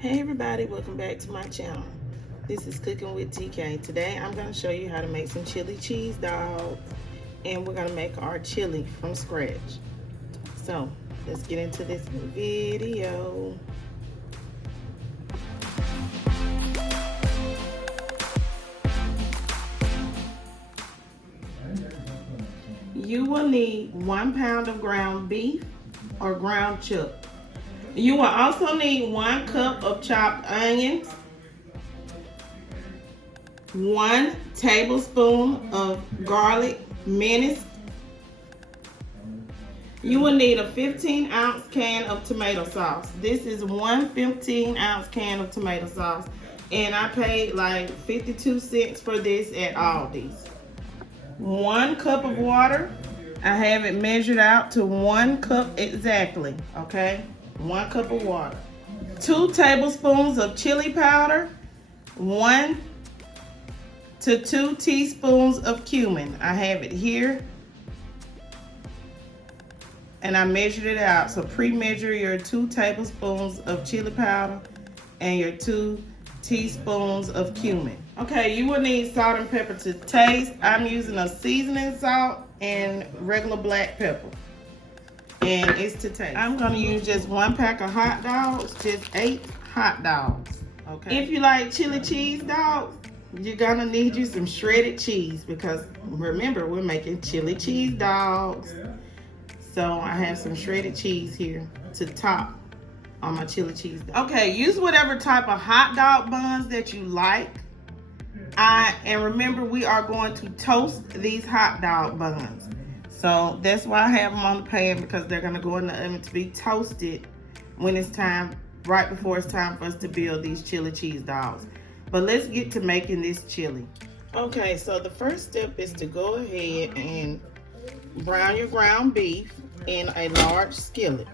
Hey everybody, welcome back to my channel. This is Cooking with TK. Today I'm going to show you how to make some chili cheese dogs, and we're going to make our chili from scratch. So let's get into this video. You will need 1 pound of ground beef or ground chuck. You will also need 1 cup of chopped onions, 1 tablespoon of garlic minced. You will need a 15-ounce can of tomato sauce. This is 1 15-ounce can of tomato sauce, and I paid like 52 cents for this at Aldi's. 1 cup of water. I have it measured out to 1 cup exactly, okay? 1 cup of water. 2 tablespoons of chili powder. 1 to 2 teaspoons of cumin. I have it here, and I measured it out. So pre-measure your 2 tablespoons of chili powder and your 2 teaspoons of cumin. Okay, you will need salt and pepper to taste. I'm using a seasoning salt and regular black pepper, and it's to taste. I'm gonna use just 1 pack of hot dogs, just 8 hot dogs, okay? If you like chili cheese dogs, you're gonna need you some shredded cheese, because remember, we're making chili cheese dogs. So I have some shredded cheese here to top on my chili cheese dog. Okay, use whatever type of hot dog buns that you like. And remember, we are going to toast these hot dog buns. So that's why I have them on the pan, because they're gonna go in the oven to be toasted when it's time, right before it's time for us to build these chili cheese dogs. But let's get to making this chili. Okay, so the first step is to go ahead and brown your ground beef in a large skillet.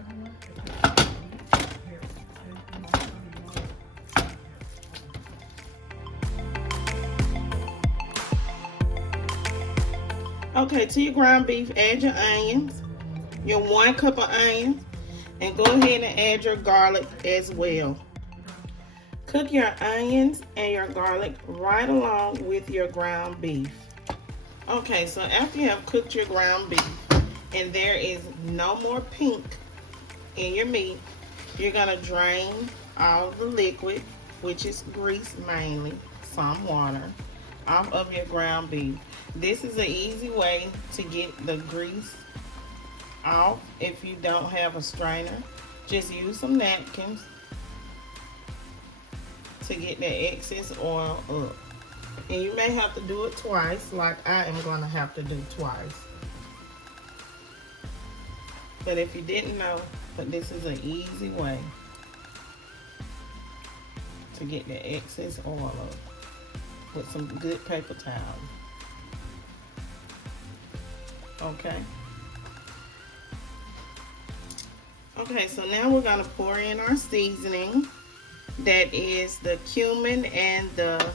Okay, to your ground beef, add your onions, your 1 cup of onions, and go ahead and add your garlic as well. Cook your onions and your garlic right along with your ground beef. Okay, so after you have cooked your ground beef and there is no more pink in your meat, you're gonna drain all the liquid, which is grease mainly, some water, off of your ground beef. This is an easy way to get the grease off if you don't have a strainer. Just use some napkins to get that excess oil up. And you may have to do it twice, like I am going to have to do twice. But if you didn't know, but this is an easy way to get the excess oil up with some good paper towel. Okay. Okay, so now we're gonna pour in our seasoning. That is the cumin and the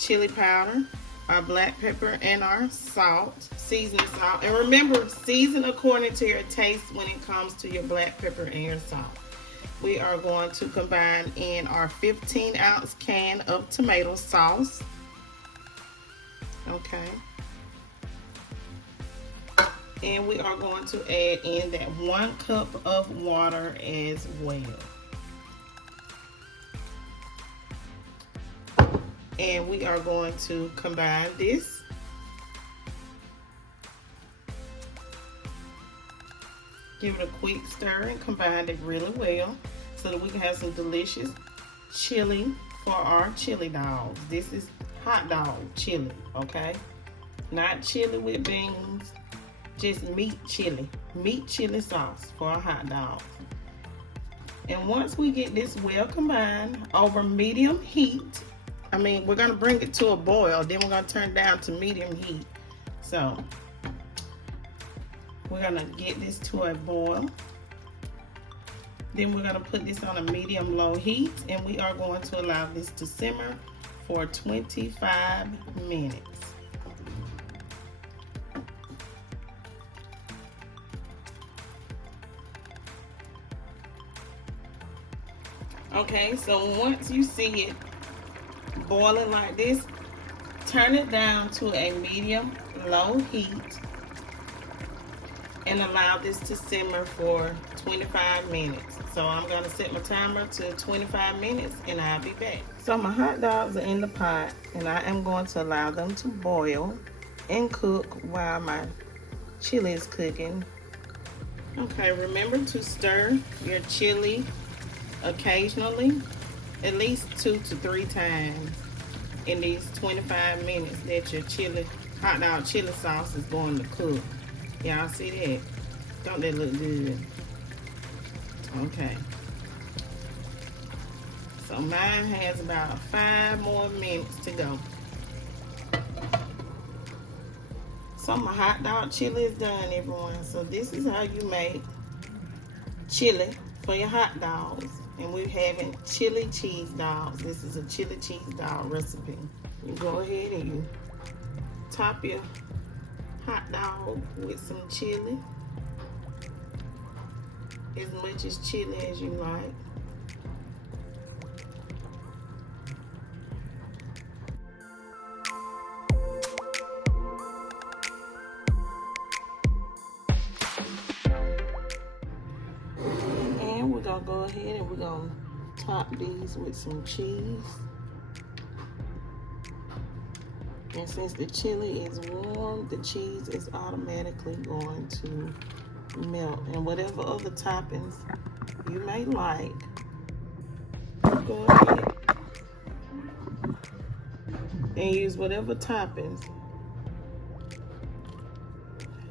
chili powder, our black pepper, and our salt, seasoning salt. And remember, season according to your taste when it comes to your black pepper and your salt. We are going to combine in our 15-ounce can of tomato sauce. Okay. And we are going to add in that 1 cup of water as well. And we are going to combine this. Give it a quick stir and combine it really well so that we can have some delicious chili for our chili dogs. This is hot dog chili, okay? Not chili with beans, just meat chili sauce for a hot dog. And once we get this well combined over medium heat, we're gonna bring it to a boil, then we're gonna turn down to medium heat. So we're gonna get this to a boil. Then we're gonna put this on a medium-low heat, and we are going to allow this to simmer for 25 minutes. Okay, so once you see it boiling like this, turn it down to a medium low heat and allow this to simmer for 25 minutes. So I'm gonna set my timer to 25 minutes and I'll be back. So my hot dogs are in the pot and I am going to allow them to boil and cook while my chili is cooking. Okay, remember to stir your chili occasionally, at least 2 to 3 times in these 25 minutes that your hot dog chili sauce is going to cook. Y'all see that? Don't that look good? Okay. So mine has about 5 more minutes to go. So my hot dog chili is done, everyone. So this is how you make chili for your hot dogs. And we're having chili cheese dogs. This is a chili cheese dog recipe. You go ahead and you top your hot dog with some chili. As much as chili as you like. And we're gonna go ahead and we're gonna top these with some cheese. And since the chili is warm, the cheese is automatically going to melt. And whatever other toppings you may like, go ahead and use whatever toppings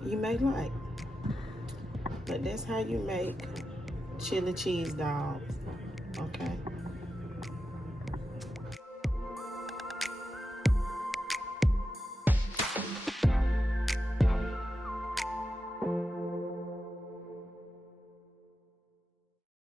you may like. But that's how you make chili cheese dogs, okay?